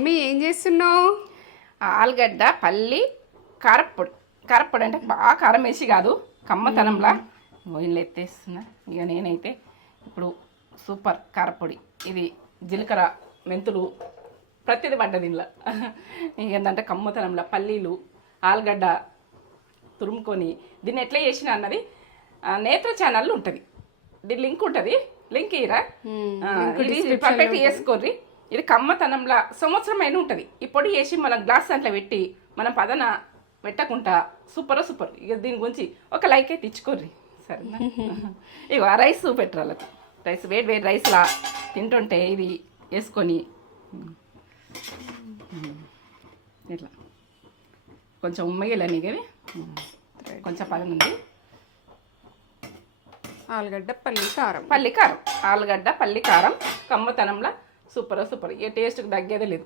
Mummy ఏం చేస్తున్నావు? ఆలుగడ్డ పల్లి కారప్పొడి. కారప్పొడి అంటే బాగా కారం వేసి కాదు, కమ్మతనంలా గోయిన్లు ఎత్తేస్తున్నా. ఇక నేనైతే ఇప్పుడు సూపర్ కారప్పొడి, ఇది జీలకర్ర మెంతులు ప్రతిది పడ్డది ఇంట్లో. ఏంటంటే కమ్మతనంలో పల్లీలు ఆలుగడ్డ తురుముకొని దీన్ని ఎట్లా చేసిన అన్నది నేత్ర ఛానల్లో ఉంటుంది, దీని లింక్ ఉంటుంది, లింక్ ఇరా పర్ఫెక్ట్ చేసుకోర్రి. ఇది కమ్మతనంలా సంవత్సరం అయినా ఉంటుంది. ఈ పొడి వేసి మనం గ్లాస్ దాంట్లో పెట్టి మనం పదన పెట్టకుండా సూపర్ సూపర్. ఇక దీని గురించి ఒక లైక్ అయితే ఇచ్చుకోర్రి సరేనా. ఇక ఆ రైస్ పెట్టరు వాళ్ళకు, రైస్ వేడి వేడి రైస్లా తింటుంటే ఇది వేసుకొని ఇట్లా కొంచెం ఉమ్మగిలని ఇవి కొంచెం పదం ఉంది. ఆలుగడ్డ పల్లి కారం ఆలుగడ్డ పల్లి కారం కమ్మతనంలో సూపర్ సూపర్. ఇక టేస్ట్కి తగ్గేదే లేదు.